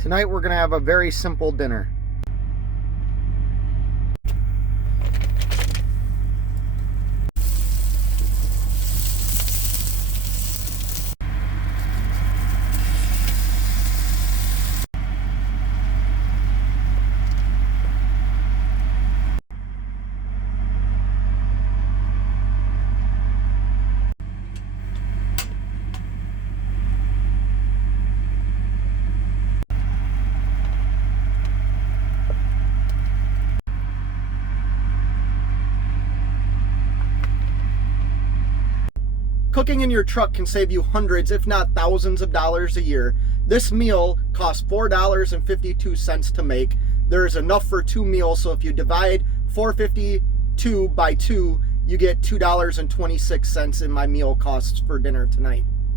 Tonight we're going to have a very simple dinner. Cooking in your truck can save you hundreds, if not thousands of dollars a year. This meal costs $4.52 to make. There is enough for 2 meals, so if you divide $4.52 by 2, you get $2.26 in my meal costs for dinner tonight.